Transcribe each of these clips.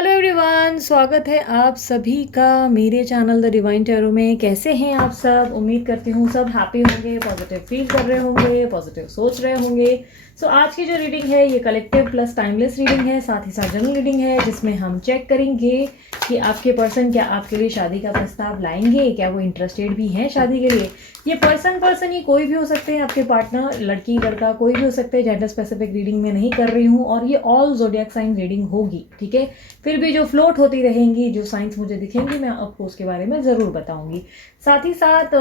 Hello everyone, स्वागत है आप सभी का मेरे चैनल द डिवाइन टैरो में। कैसे हैं आप सब? उम्मीद करती हूँ सब हैप्पी होंगे, पॉजिटिव फील कर रहे होंगे, पॉजिटिव सोच रहे होंगे। आज की जो रीडिंग है ये कलेक्टिव प्लस टाइमलेस रीडिंग है, साथ ही साथ जनरल रीडिंग है, जिसमें हम चेक करेंगे कि आपके पर्सन क्या आपके लिए शादी का प्रस्ताव लाएंगे, क्या वो इंटरेस्टेड भी हैं शादी के लिए। ये पर्सन ही कोई भी हो सकते हैं, आपके पार्टनर, लड़की लड़का कोई भी हो सकते हैं। जेंडर स्पेसिफिक रीडिंग में नहीं कर रही हूँ और ये ऑल ज़ोडिएक साइन रीडिंग होगी, ठीक है। फिर भी जो फ्लोट होती रहेंगी, जो साइंस मुझे दिखेंगी, मैं आपको उसके बारे में ज़रूर बताऊंगी। साथ ही साथ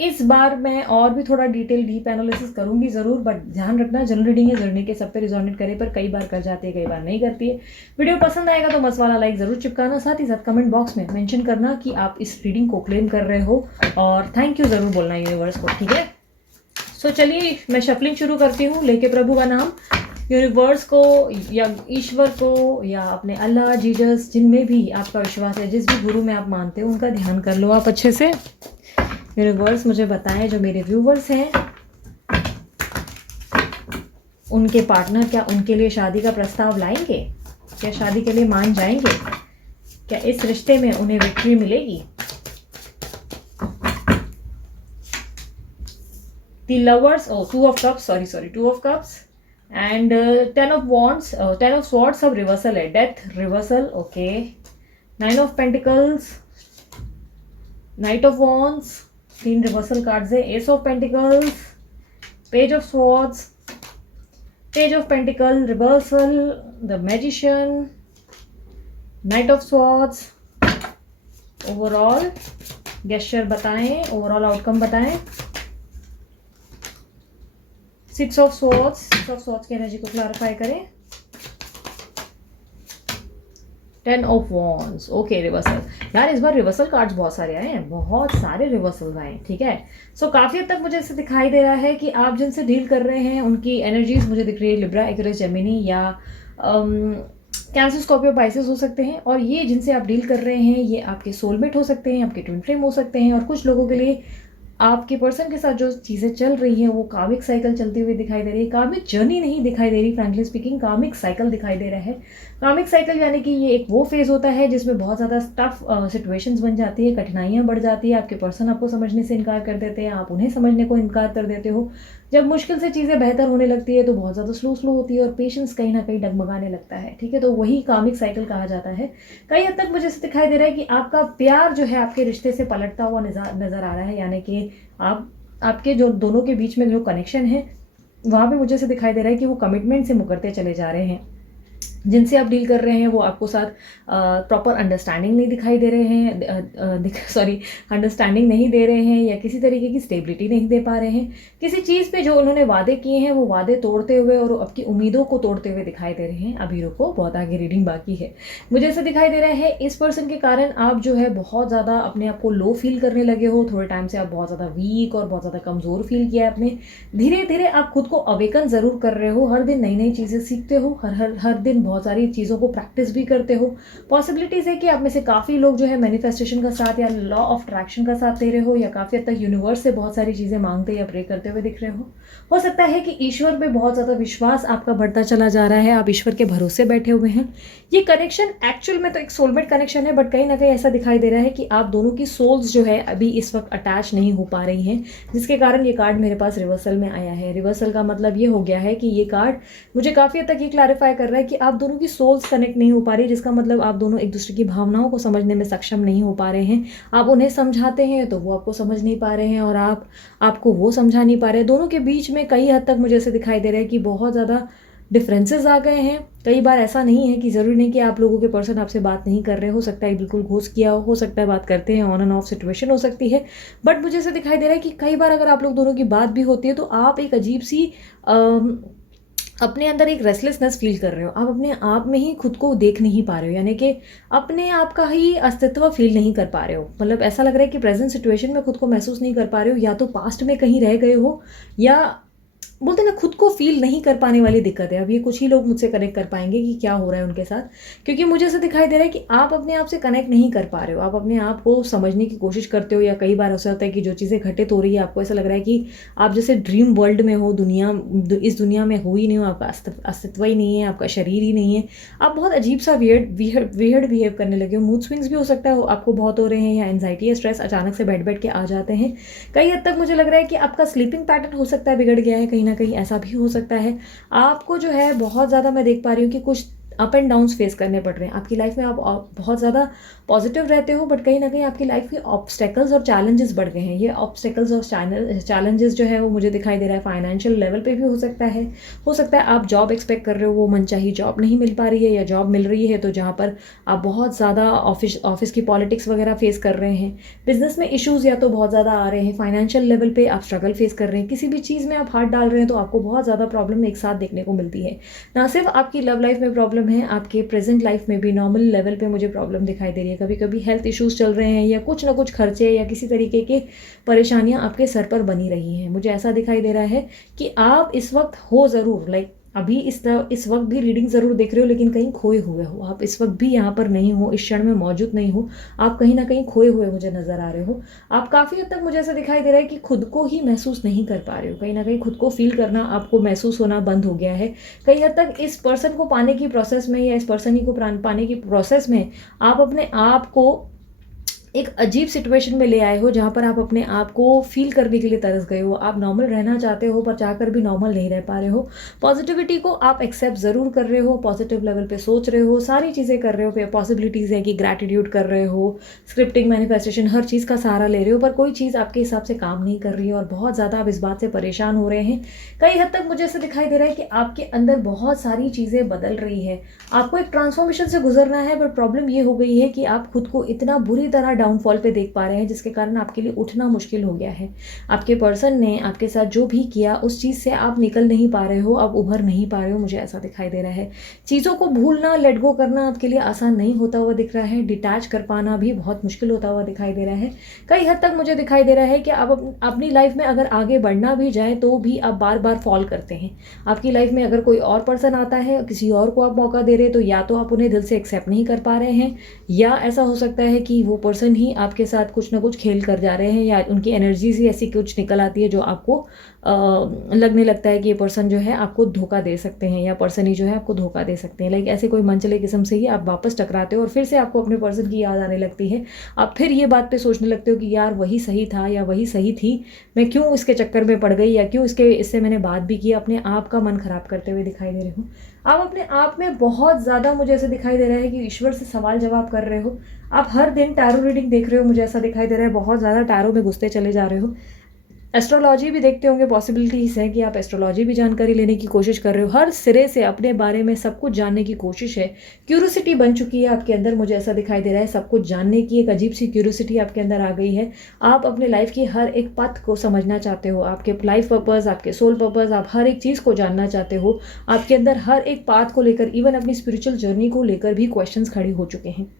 इस बार मैं और भी थोड़ा डीप एनालिसिस करूंगी ज़रूर, बट ध्यान रखना जनरल रीडिंग है, जर्नी के सब पे रिजोनेट करे, पर कई बार कर जाती है, कई बार नहीं करती है। वीडियो पसंद आएगा तो मस्त वाला लाइक ज़रूर चिपकाना, साथ ही साथ कमेंट बॉक्स में मेंशन करना कि आप इस रीडिंग को क्लेम कर रहे हो, और थैंक यू ज़रूर बोलना यूनिवर्स को, ठीक है। चलिए मैं शफलिंग शुरू करती हूँ, लेके प्रभु का नाम। यूनिवर्स को या ईश्वर को या अपने अल्लाह, जीसस, जिनमें भी आपका विश्वास है, जिस भी गुरु में आप मानते हो, उनका ध्यान कर लो आप अच्छे से। यूनिवर्स मुझे बताएं, जो मेरे व्यूवर्स हैं उनके पार्टनर क्या उनके लिए शादी का प्रस्ताव लाएंगे, क्या शादी के लिए मान जाएंगे, क्या इस रिश्ते में उन्हें विक्ट्री मिलेगी। The lovers, oh, two of cups, two of cups and 10 of wands, 10 of swords सब रिवर्सल है, death reversal, okay. 9 of pentacles, knight of wands, 3 reversal cards है। Ace of pentacles, page of swords, page of pentacle reversal, the magician, knight of swords। Overall gesture बताएं, overall outcome बताएं। 6 of swords की energy को clarify करें। 10 of wands, okay reversal. यार इस बार reversal cards बहुत सारे आए हैं, बहुत सारे रिवर्सल आए हैं, ठीक है। काफ़ी हद तक मुझे ऐसे दिखाई दे रहा है कि आप जिनसे डील कर रहे हैं उनकी एनर्जीज मुझे दिख रही है लिब्रा, एक्वेरियस, जेमिनी या कैंसर, स्कॉर्पियो, पाइसेस हो सकते हैं। और ये जिनसे आप डील कर रहे हैं ये आपके सोलमेट हो सकते हैं, आपके ट्विन फ्लेम हो सकते हैं, और कुछ लोगों के लिए आपके पर्सन के साथ जो चीज़ें चल रही हैं वो कार्मिक साइकिल चलती हुई दिखाई दे रही है। कार्मिक जर्नी नहीं दिखाई दे रही, फ्रैंकली स्पीकिंग कार्मिक साइकिल दिखाई दे रहा है। कार्मिक साइकिल यानी कि ये एक वो फेज़ होता है जिसमें बहुत ज़्यादा टफ सिचुएशंस बन जाती है, कठिनाइयाँ बढ़ जाती है, आपके पर्सन आपको समझने से इनकार कर देते हैं, आप उन्हें समझने को इनकार कर देते हो। जब मुश्किल से चीज़ें बेहतर होने लगती है तो बहुत ज़्यादा स्लो होती है और पेशेंस कहीं ना कहीं डगमगाने लगता है, ठीक है। तो वही कार्मिक साइकिल कहा जाता है। कई हद तक मुझे दिखाई दे रहा है कि आपका प्यार जो है आपके रिश्ते से पलटता हुआ नज़र आ रहा है, यानी कि आपके जो दोनों के बीच में जो कनेक्शन है वहाँ पे मुझे से दिखाई दे रहा है कि वो कमिटमेंट से मुकरते चले जा रहे हैं। जिनसे आप डील कर रहे हैं वो आपको साथ प्रॉपर अंडरस्टैंडिंग नहीं दिखाई दे रहे हैं, अंडरस्टैंडिंग नहीं दे रहे हैं, या किसी तरीके की स्टेबिलिटी नहीं दे पा रहे हैं। किसी चीज़ पे जो उन्होंने वादे किए हैं वो वादे तोड़ते हुए और आपकी उम्मीदों को तोड़ते हुए दिखाई दे रहे हैं। अभी रुको, बहुत आगे रीडिंग बाकी है। मुझे ऐसा दिखाई दे रहा है इस पर्सन के कारण आप जो है बहुत ज़्यादा अपने आप को लो फील करने लगे हो। थोड़े टाइम से आप बहुत ज़्यादा वीक और बहुत ज़्यादा कमज़ोर फील किया है आपने। धीरे धीरे आप खुद को अवेकन ज़रूर कर रहे हो, हर दिन नई नई चीज़ें सीखते हो, हर दिन बहुत सारी चीज़ों को प्रैक्टिस भी करते हो। पॉसिबिलिटीज़ है कि आप में से काफ़ी लोग जो है मैनिफेस्टेशन का साथ या लॉ ऑफ अट्रैक्शन का साथ दे रहे हो, या काफ़ी हद तक यूनिवर्स से बहुत सारी चीज़ें मांगते या प्रे करते हुए दिख रहे हो सकता है कि ईश्वर पे बहुत ज़्यादा विश्वास आपका बढ़ता चला जा रहा है, आप ईश्वर के भरोसे बैठे हुए हैं। ये कनेक्शन एक्चुअल में तो एक सोलमेट कनेक्शन है, बट कहीं ना कहीं ऐसा दिखाई दे रहा है कि आप दोनों की सोल्स जो है अभी इस वक्त अटैच नहीं हो पा रही हैं, जिसके कारण ये कार्ड मेरे पास रिवर्सल में आया है। रिवर्सल का मतलब ये हो गया है कि ये कार्ड मुझे काफ़ी हद तक ये क्लैरिफाई कर रहा है कि आप दोनों की सोल्स कनेक्ट नहीं हो पा रही, जिसका मतलब आप दोनों एक दूसरे की भावनाओं को समझने में सक्षम नहीं हो पा रहे हैं। आप उन्हें समझाते हैं तो वो आपको समझ नहीं पा रहे हैं, और आपको वो समझा नहीं पा रहे। दोनों के बीच में कई हद तक मुझे ऐसे दिखाई दे रहा है कि बहुत ज़्यादा डिफरेंसेस आ गए हैं। कई बार ऐसा नहीं है कि ज़रूरी नहीं कि आप लोगों के पर्सन आपसे बात नहीं कर रहे, हो सकता है बिल्कुल घोस्ट किया हो सकता है बात करते हैं, ऑन एंड ऑफ सिचुएशन हो सकती है। बट मुझे ऐसे दिखाई दे रहा है कि कई बार अगर आप लोग दोनों की बात भी होती है तो आप एक अजीब सी अपने अंदर एक रेस्टलेसनेस फील कर रहे हो, आप अपने आप में ही खुद को देख नहीं पा रहे हो, यानी कि अपने आप का ही अस्तित्व फील नहीं कर पा रहे हो। मतलब ऐसा लग रहा है कि प्रेजेंट सिचुएशन में खुद को महसूस नहीं कर पा रहे हो, या तो पास्ट में कहीं रह गए हो, या बोलते हैं ना, खुद को फील नहीं कर पाने वाली दिक्कत है। अब ये कुछ ही लोग मुझसे कनेक्ट कर पाएंगे कि क्या हो रहा है उनके साथ, क्योंकि मुझे ऐसा दिखाई दे रहा है कि आप अपने आप से कनेक्ट नहीं कर पा रहे हो, आप अपने आप को समझने की कोशिश करते हो, या कई बार ऐसा होता है कि जो चीज़ें घटित हो रही है आपको ऐसा लग रहा है कि आप जैसे ड्रीम वर्ल्ड में हो, इस दुनिया में हो ही नहीं हो, आपका अस्तित्व ही नहीं है, आपका शरीर ही नहीं है, आप बहुत अजीब सा वियर्ड बिहेव करने लगे हो। मूड स्विंग्स भी हो सकता है आपको बहुत हो रहे हैं, या एंजाइटी या स्ट्रेस अचानक से बैठ बैठ के आ जाते हैं। कई हद तक मुझे लग रहा है कि आपका स्लीपिंग पैटर्न हो सकता है बिगड़ गया है, कहीं ना कहीं ऐसा भी हो सकता है। आपको जो है बहुत ज़्यादा मैं देख पा रही हूँ कि कुछ अप एंड डाउन्स फेस करने पड़ रहे हैं आपकी लाइफ में। आप बहुत ज़्यादा पॉजिटिव रहते हो, बट कहीं ना कहीं आपकी लाइफ के ऑब्स्टेकल्स और चैलेंजेस बढ़ गए हैं। ये ऑब्स्टेकल्स और चैलेंजेस जो है वो मुझे दिखाई दे रहा है फाइनेंशियल लेवल पे भी हो सकता है आप जॉब एक्सपेक्ट कर रहे हो, वो मनचाही जॉब नहीं मिल पा रही है, या जॉब मिल रही है तो जहाँ पर आप बहुत ज़्यादा ऑफिस की पॉलिटिक्स वगैरह फेस कर रहे हैं। बिजनेस में इश्यूज़ या तो बहुत ज़्यादा आ रहे हैं, फाइनेंशियल लेवल पे आप स्ट्रगल फेस कर रहे हैं, किसी भी चीज़ में आप हाथ डाल रहे हैं तो आपको बहुत ज़्यादा प्रॉब्लम एक साथ देखने को मिलती है। ना सिर्फ आपकी लव लाइफ में प्रॉब्लम है, आपके प्रेजेंट लाइफ में भी नॉर्मल लेवल पे मुझे प्रॉब्लम दिखाई दे रही है। कभी कभी हेल्थ इश्यूज चल रहे हैं, या कुछ ना कुछ खर्चे या किसी तरीके के परेशानियां आपके सर पर बनी रही हैं। मुझे ऐसा दिखाई दे रहा है कि आप इस वक्त हो ज़रूर, लाइक अभी इस वक्त भी रीडिंग ज़रूर देख रहे हो, लेकिन कहीं खोए हुए हो। आप इस वक्त भी यहाँ पर नहीं हो, इस क्षण में मौजूद नहीं हो, आप कहीं ना कहीं खोए हुए मुझे नज़र आ रहे हो। आप काफ़ी हद तक मुझे ऐसा दिखाई दे रहा है कि खुद को ही महसूस नहीं कर पा रहे हो, कहीं ना कहीं खुद को फील करना आपको महसूस होना बंद हो गया है। कई हद तक इस पर्सन को पाने की प्रोसेस में, या इस पर्सन ही को पाने की प्रोसेस में आप अपने आप को एक अजीब सिचुएशन में ले आए हो, जहाँ पर आप अपने आप को फील करने के लिए तरस गए हो। आप नॉर्मल रहना चाहते हो, पर चाहकर भी नॉर्मल नहीं रह पा रहे हो। पॉजिटिविटी को आप एक्सेप्ट ज़रूर कर रहे हो, पॉजिटिव लेवल पे सोच रहे हो, सारी चीज़ें कर रहे हो, पॉसिबिलिटीज़ है कि ग्रैटिट्यूड कर रहे हो, स्क्रिप्टिंग, मैनिफेस्टेशन, हर चीज़ का सहारा ले रहे हो, पर कोई चीज़ आपके हिसाब से काम नहीं कर रही है, और बहुत ज़्यादा आप इस बात से परेशान हो रहे हैं। कई हद तक मुझे ऐसा दिखाई दे रहा है कि आपके अंदर बहुत सारी चीज़ें बदल रही है, आपको एक ट्रांसफॉर्मेशन से गुजरना है, बट प्रॉब्लम ये हो गई है कि आप खुद को इतना बुरी तरह डाउनफॉल पे देख पा रहे हैं, जिसके कारण आपके लिए उठना मुश्किल हो गया है। आपके पर्सन ने आपके साथ जो भी किया, उस चीज़ से आप निकल नहीं पा रहे हो, आप उभर नहीं पा रहे हो, मुझे ऐसा दिखाई दे रहा है। चीज़ों को भूलना, लेट गो करना आपके लिए आसान नहीं होता हुआ दिख रहा है। डिटैच कर पाना भी बहुत मुश्किल होता हुआ दिखाई दे रहा है। कई हद तक मुझे दिखाई दे रहा है कि आप अपनी लाइफ में अगर आगे बढ़ना भी जाए तो भी आप बार बार फॉल करते हैं। आपकी लाइफ में अगर कोई और पर्सन आता है, किसी और को आप मौका दे रहे हैं, तो या तो आप उन्हें दिल से एक्सेप्ट नहीं कर पा रहे हैं, या ऐसा हो सकता है कि वो पर्सन ही आपके साथ कुछ ना कुछ खेल कर जा रहे हैं, या उनकी एनर्जीज ही ऐसी कुछ निकल आती है जो आपको लगने लगता है कि ये पर्सन जो है आपको धोखा दे सकते हैं, या पर्सन ही जो है आपको धोखा दे सकते हैं। लाइक ऐसे कोई मनचले किस्म से ही आप वापस टकराते हो, और फिर से आपको अपने पर्सन की याद आने लगती है। आप फिर ये बात पे सोचने लगते हो कि यार वही सही था, या वही सही थी, मैं क्यों इसके चक्कर में पड़ गई, या क्यों इससे मैंने बात भी की। अपने आप का मन खराब करते हुए दिखाई दे रहे हो। आप अपने आप में बहुत ज़्यादा, मुझे ऐसा दिखाई दे रहा है कि ईश्वर से सवाल जवाब कर रहे हो। आप हर दिन टैरो रीडिंग देख रहे हो, मुझे ऐसा दिखाई दे रहा है, बहुत ज़्यादा टैरो में घुसते चले जा रहे हो। एस्ट्रोलॉजी भी देखते होंगे, पॉसिबिलिटीज़ है कि आप एस्ट्रोलॉजी भी जानकारी लेने की कोशिश कर रहे हो। हर सिरे से अपने बारे में सब कुछ जानने की कोशिश है। क्यूरियोसिटी बन चुकी है आपके अंदर, मुझे ऐसा दिखाई दे रहा है। सब कुछ जानने की एक अजीब सी क्यूरियोसिटी आपके अंदर आ गई है। आप अपने लाइफ की हर एक पथ को समझना चाहते हो, आपके लाइफ पर्पज़, आपके सोल पर्पज़, आप हर एक चीज़ को जानना चाहते हो। आपके अंदर हर एक पाथ को लेकर, इवन अपनी स्पिरिचुअल जर्नी को लेकर भी क्वेश्चंस खड़े हो चुके हैं।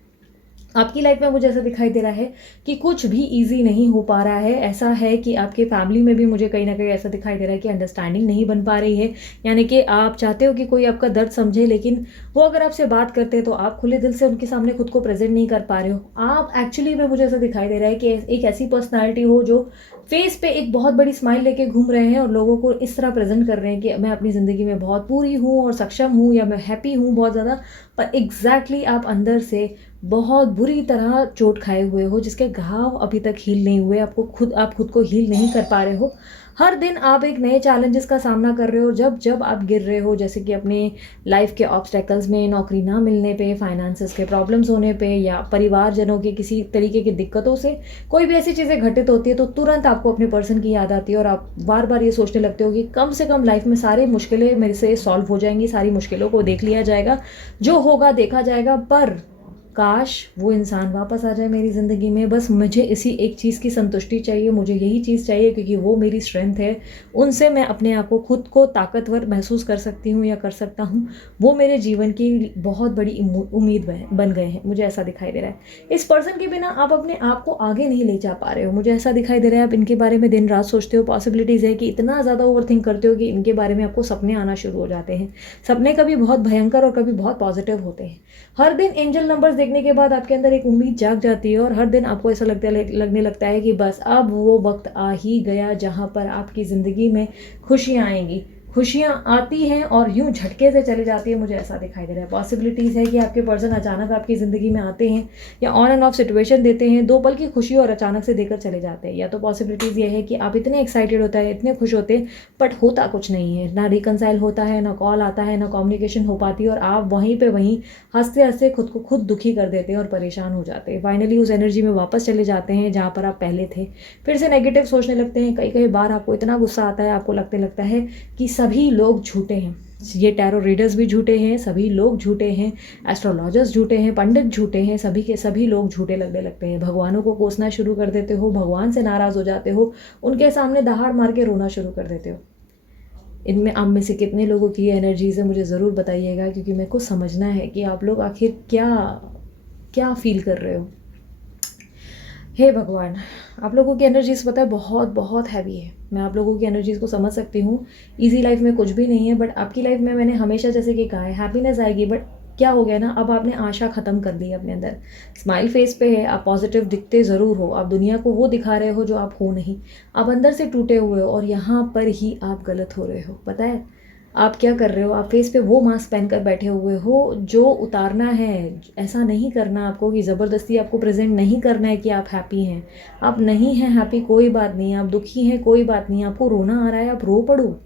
आपकी लाइफ में मुझे ऐसा दिखाई दे रहा है कि कुछ भी इजी नहीं हो पा रहा है। ऐसा है कि आपके फैमिली में भी मुझे कहीं ना कहीं ऐसा दिखाई दे रहा है कि अंडरस्टैंडिंग नहीं बन पा रही है। यानी कि आप चाहते हो कि कोई आपका दर्द समझे, लेकिन वो अगर आपसे बात करते हैं तो आप खुले दिल से उनके सामने खुद को प्रेजेंट नहीं कर पा रहे हो। आप एक्चुअली में, मुझे ऐसा दिखाई दे रहा है कि एक ऐसी पर्सनैलिटी हो जो फेस पे एक बहुत बड़ी स्माइल लेके घूम रहे हैं, और लोगों को इस तरह प्रेजेंट कर रहे हैं कि मैं अपनी ज़िंदगी में बहुत पूरी हूँ और सक्षम हूँ, या मैं हैप्पी हूँ बहुत ज़्यादा। पर एग्जैक्टली आप अंदर से बहुत बुरी तरह चोट खाए हुए हो, जिसके घाव अभी तक हील नहीं हुए। आप खुद को हील नहीं कर पा रहे हो। हर दिन आप एक नए चैलेंजेस का सामना कर रहे हो। जब आप गिर रहे हो, जैसे कि अपने लाइफ के ऑब्स्टेकल्स में, नौकरी ना मिलने पे, फाइनेंसेस के प्रॉब्लम्स होने पे, या परिवारजनों के किसी तरीके की दिक्कतों से कोई भी ऐसी चीज़ें घटित होती है, तो तुरंत आपको अपने पर्सन की याद आती है, और आप बार बार ये सोचने लगते हो कि कम से कम लाइफ में सारी मुश्किलें मेरे से सॉल्व हो जाएंगी, सारी मुश्किलों को देख लिया जाएगा, जो होगा देखा जाएगा। पर काश वो इंसान वापस आ जाए मेरी ज़िंदगी में। बस मुझे इसी एक चीज़ की संतुष्टि चाहिए, मुझे यही चीज़ चाहिए, क्योंकि वो मेरी स्ट्रेंथ है। उनसे मैं अपने आप को खुद को ताकतवर महसूस कर सकती हूँ या कर सकता हूँ। वो मेरे जीवन की बहुत बड़ी उम्मीद बन गए हैं, मुझे ऐसा दिखाई दे रहा है। इस पर्सन के बिना आप अपने आप को आगे नहीं ले जा पा रहे हो, मुझे ऐसा दिखाई दे रहा है। आप इनके बारे में दिन रात सोचते हो, पॉसिबिलिटीज़ है कि इतना ज़्यादा ओवरथिंक करते हो कि इनके बारे में आपको सपने आना शुरू हो जाते हैं। सपने कभी बहुत भयंकर और कभी बहुत पॉजिटिव होते हैं। हर दिन एंजल नंबर्स देखने के बाद आपके अंदर एक उम्मीद जाग जाती है और हर दिन आपको ऐसा लगने लगता है कि बस अब वो वक्त आ ही गया जहाँ पर आपकी ज़िंदगी में खुशियाँ आएंगी। खुशियाँ आती हैं और यूं झटके से चली जाती है, मुझे ऐसा दिखाई दे रहा है। पॉसिबिलिटीज़ है कि आपके पर्सन अचानक आपकी ज़िंदगी में आते हैं या ऑन एंड ऑफ सिचुएशन देते हैं, 2 पल की खुशी और अचानक से देकर चले जाते हैं। या तो पॉसिबिलिटीज़ ये है कि आप इतने एक्साइटेड होता है, इतने खुश होते हैं, बट होता कुछ नहीं है, ना रिकनसाइल होता है, ना कॉल आता है, ना कम्युनिकेशन हो पाती है, और आप वहीं पे वहीं हंसते हंसते खुद को खुद दुखी कर देते हैं और परेशान हो जाते हैं। फाइनली उस एनर्जी में वापस चले जाते हैं जहाँ पर आप पहले थे, फिर से नेगेटिव सोचने लगते हैं। कई कई बार आपको इतना गुस्सा आता है, आपको लगता है कि सभी लोग झूठे हैं, ये टैरो रीडर्स भी झूठे हैं, सभी लोग झूठे हैं, एस्ट्रोलॉजर्स झूठे हैं, पंडित झूठे हैं, सभी के सभी लोग झूठे लगने लगते हैं। भगवानों को कोसना शुरू कर देते हो, भगवान से नाराज़ हो जाते हो, उनके सामने दहाड़ मार के रोना शुरू कर देते हो। इनमें आप में से कितने लोगों की एनर्जीज है मुझे ज़रूर बताइएगा, क्योंकि मेरे को समझना है कि आप लोग आखिर क्या क्या फील कर रहे हो। हे भगवान, आप लोगों की एनर्जीज पता है बहुत बहुत हैवी है। मैं आप लोगों की एनर्जीज को समझ सकती हूँ। इजी लाइफ में कुछ भी नहीं है, बट आपकी लाइफ में मैंने हमेशा जैसे कि कहा है हैप्पीनेस आएगी, बट क्या हो गया ना, अब आपने आशा ख़त्म कर दी है अपने अंदर। स्माइल फेस पे है, आप पॉजिटिव दिखते ज़रूर हो, आप दुनिया को वो दिखा रहे हो जो आप हो नहीं। आप अंदर से टूटे हुए हो और यहाँ पर ही आप गलत हो रहे हो। पता है आप क्या कर रहे हो? आप फेस पे वो मास्क पहनकर बैठे हुए हो जो उतारना है। ऐसा नहीं करना आपको कि ज़बरदस्ती आपको प्रेजेंट नहीं करना है कि आप हैप्पी हैं। आप नहीं हैं हैप्पी, कोई बात नहीं। आप दुखी हैं, कोई बात नहीं। आपको रोना आ रहा है, आप रो पड़ो,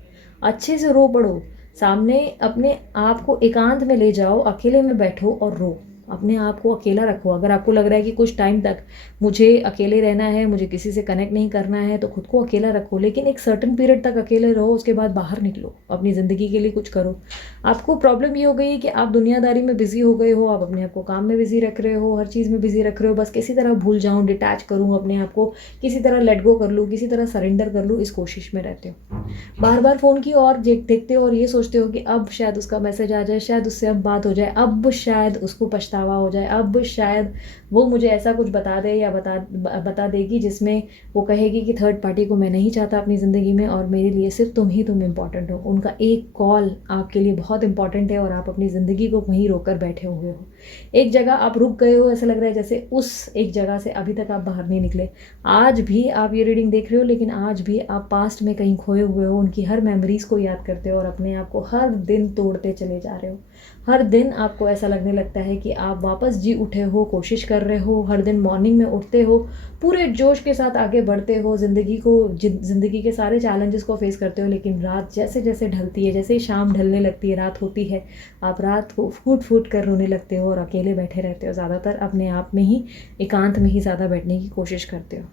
अच्छे से रो पड़ो। सामने अपने आप को एकांत में ले जाओ, अकेले में बैठो और रो। अपने आप को अकेला रखो। अगर आपको लग रहा है कि कुछ टाइम तक मुझे अकेले रहना है, मुझे किसी से कनेक्ट नहीं करना है, तो खुद को अकेला रखो, लेकिन एक सर्टेन पीरियड तक अकेले रहो। उसके बाद बाहर निकलो, अपनी ज़िंदगी के लिए कुछ करो। आपको प्रॉब्लम ये हो गई है कि आप दुनियादारी में बिजी हो गए हो, आप अपने आप को काम में बिजी रख रहे हो, हर चीज़ में बिजी रख रहे हो। बस किसी तरह भूल जाऊँ, डिटैच करूँ अपने आप को, किसी तरह लेट गो कर लूँ, किसी तरह सरेंडर कर लूँ, इस कोशिश में रहते हो। बार बार फ़ोन की ओर देखते हो और ये सोचते हो कि अब शायद उसका मैसेज आ जाए, शायद उससे अब बात हो जाए, अब शायद उसको पछतावा हो जाए, अब शायद वो मुझे ऐसा कुछ बता दे या बता देगी जिसमें वो कहेगी कि थर्ड पार्टी को मैं नहीं चाहता अपनी ज़िंदगी में और मेरे लिए सिर्फ तुम इम्पॉर्टेंट हो। उनका एक कॉल आपके लिए बहुत इंपॉर्टेंट है और आप अपनी ज़िंदगी को वहीं रोकर बैठे हुए हो। एक जगह आप रुक गए हो, ऐसा लग रहा है जैसे उस एक जगह से अभी तक आप बाहर नहीं निकले। आज भी आप ये रीडिंग देख रहे हो, लेकिन आज भी आप पास्ट में कहीं खोए हुए हो, उनकी हर मेमोरीज़ को याद करते हो और अपने आप को हर दिन तोड़ते चले जा रहे हो। हर दिन आपको ऐसा लगने लगता है कि आप वापस जी उठे हो, कोशिश कर रहे हो। हर दिन मॉर्निंग में उठते हो, पूरे जोश के साथ आगे बढ़ते हो, ज़िंदगी के सारे चैलेंजेस को फेस करते हो, लेकिन रात जैसे जैसे ढलती है, जैसे ही शाम ढलने लगती है, रात होती है, आप रात को फूट फूट कर रोने लगते हो और अकेले बैठे रहते हो। ज़्यादातर अपने आप में ही, एकांत में ही ज़्यादा बैठने की कोशिश करते हो।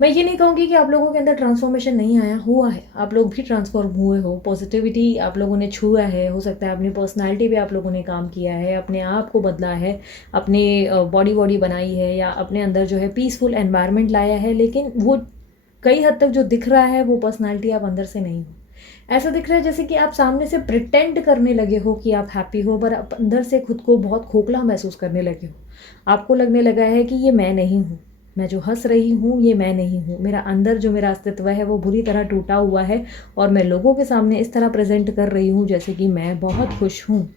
मैं ये नहीं कहूँगी कि आप लोगों के अंदर ट्रांसफॉर्मेशन नहीं आया, हुआ है। आप लोग भी ट्रांसफॉर्म हुए हो, पॉजिटिविटी आप लोगों ने छुआ है। हो सकता है अपनी पर्सनालिटी पे आप लोगों ने काम किया है, अपने आप को बदला है, अपने बॉडी बनाई है, या अपने अंदर जो है पीसफुल एनवायरनमेंट लाया है। लेकिन वो कई हद तक जो दिख रहा है वो पर्सनैलिटी आप अंदर से नहीं हो। ऐसा दिख रहा है जैसे कि आप सामने से प्रिटेंड करने लगे हो कि आप हैप्पी हो, पर आप अंदर से खुद को बहुत खोखला महसूस करने लगे हो। आपको लगने लगा है कि ये मैं नहीं हूँ, मैं जो हंस रही हूँ ये मैं नहीं हूँ। मेरा अंदर जो मेरा अस्तित्व है वो बुरी तरह टूटा हुआ है और मैं लोगों के सामने इस तरह प्रेजेंट कर रही हूँ जैसे कि मैं बहुत खुश हूँ।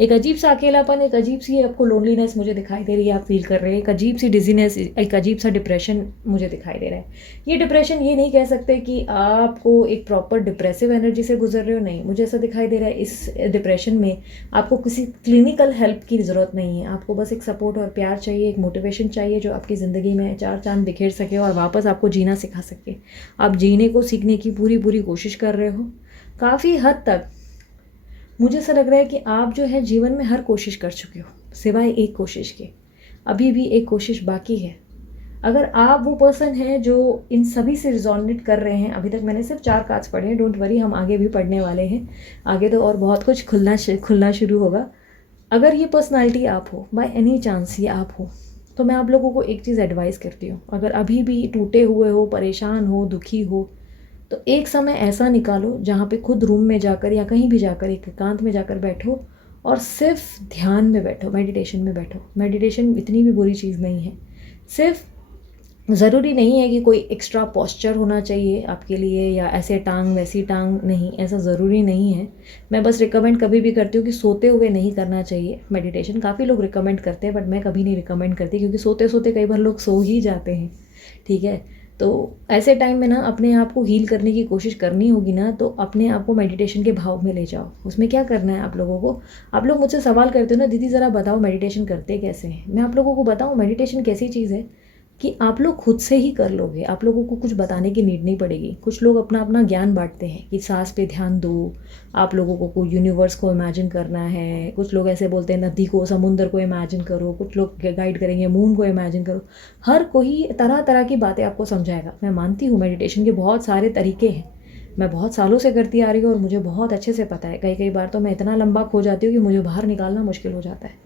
एक अजीब सा अकेलापन, एक अजीब सी आपको लोनलीनेस मुझे दिखाई दे रही है, आप फील कर रहे हैं। एक अजीब सी डिजीनेस, एक अजीब सा डिप्रेशन मुझे दिखाई दे रहा है। ये डिप्रेशन ये नहीं कह सकते कि आपको एक प्रॉपर डिप्रेसिव एनर्जी से गुजर रहे हो, नहीं। मुझे ऐसा दिखाई दे रहा है इस डिप्रेशन में आपको किसी क्लिनिकल हेल्प की ज़रूरत नहीं है। आपको बस एक सपोर्ट और प्यार चाहिए, एक मोटिवेशन चाहिए जो आपकी ज़िंदगी में चार चांद बिखेर सके और वापस आपको जीना सिखा सके। आप जीने को सीखने की पूरी कोशिश कर रहे हो। काफ़ी हद तक मुझे ऐसा लग रहा है कि आप जो है जीवन में हर कोशिश कर चुके हो सिवाय एक कोशिश के। अभी भी एक कोशिश बाकी है। अगर आप वो पर्सन हैं जो इन सभी से रिजोनेट कर रहे हैं, अभी तक मैंने सिर्फ 4 कार्ड्स पढ़े हैं, डोंट वरी, हम आगे भी पढ़ने वाले हैं। आगे तो और बहुत कुछ खुलना शुरू होगा। अगर ये पर्सनालिटी आप हो, बाय एनी चांस ये आप हो, तो मैं आप लोगों को एक चीज़ एडवाइस करती हूँ, अगर अभी भी टूटे हुए हो, परेशान हो, दुखी हो, तो एक समय ऐसा निकालो जहाँ पे खुद रूम में जाकर या कहीं भी जाकर एक एकांत में जाकर बैठो और सिर्फ ध्यान में बैठो, मेडिटेशन में बैठो। मेडिटेशन इतनी भी बुरी चीज़ नहीं है। सिर्फ ज़रूरी नहीं है कि कोई एक्स्ट्रा पोस्चर होना चाहिए आपके लिए या ऐसे टांग वैसी टांग, नहीं, ऐसा ज़रूरी नहीं है। मैं बस रिकमेंड कभी भी करती हूँ कि सोते हुए नहीं करना चाहिए मेडिटेशन। काफ़ी लोग रिकमेंड करते हैं बट मैं कभी नहीं रिकमेंड करती, क्योंकि सोते सोते कई बार लोग सो ही जाते हैं, ठीक है। तो ऐसे टाइम में ना अपने आप को हील करने की कोशिश करनी होगी ना, तो अपने आप को मेडिटेशन के भाव में ले जाओ। उसमें क्या करना है आप लोगों को, आप लोग मुझसे सवाल करते हो ना, दीदी ज़रा बताओ मेडिटेशन करते कैसे हैं। मैं आप लोगों को बताऊँ मेडिटेशन कैसी चीज़ है कि आप लोग खुद से ही कर लोगे, आप लोगों को कुछ बताने की नीड नहीं पड़ेगी। कुछ लोग अपना अपना ज्ञान बांटते हैं कि सांस पे ध्यान दो, आप लोगों को यूनिवर्स को इमेजिन करना है। कुछ लोग ऐसे बोलते हैं नदी को, समुंदर को इमेजिन करो। कुछ लोग गाइड करेंगे मून को इमेजिन करो। हर कोई तरह तरह की बातें आपको समझाएगा। मैं मानती हूँ मेडिटेशन के बहुत सारे तरीके हैं, मैं बहुत सालों से करती आ रही हूँ और मुझे बहुत अच्छे से पता है। कई कई बार तो मैं इतना लंबा खो जाती हूँ कि मुझे बाहर निकालना मुश्किल हो जाता है।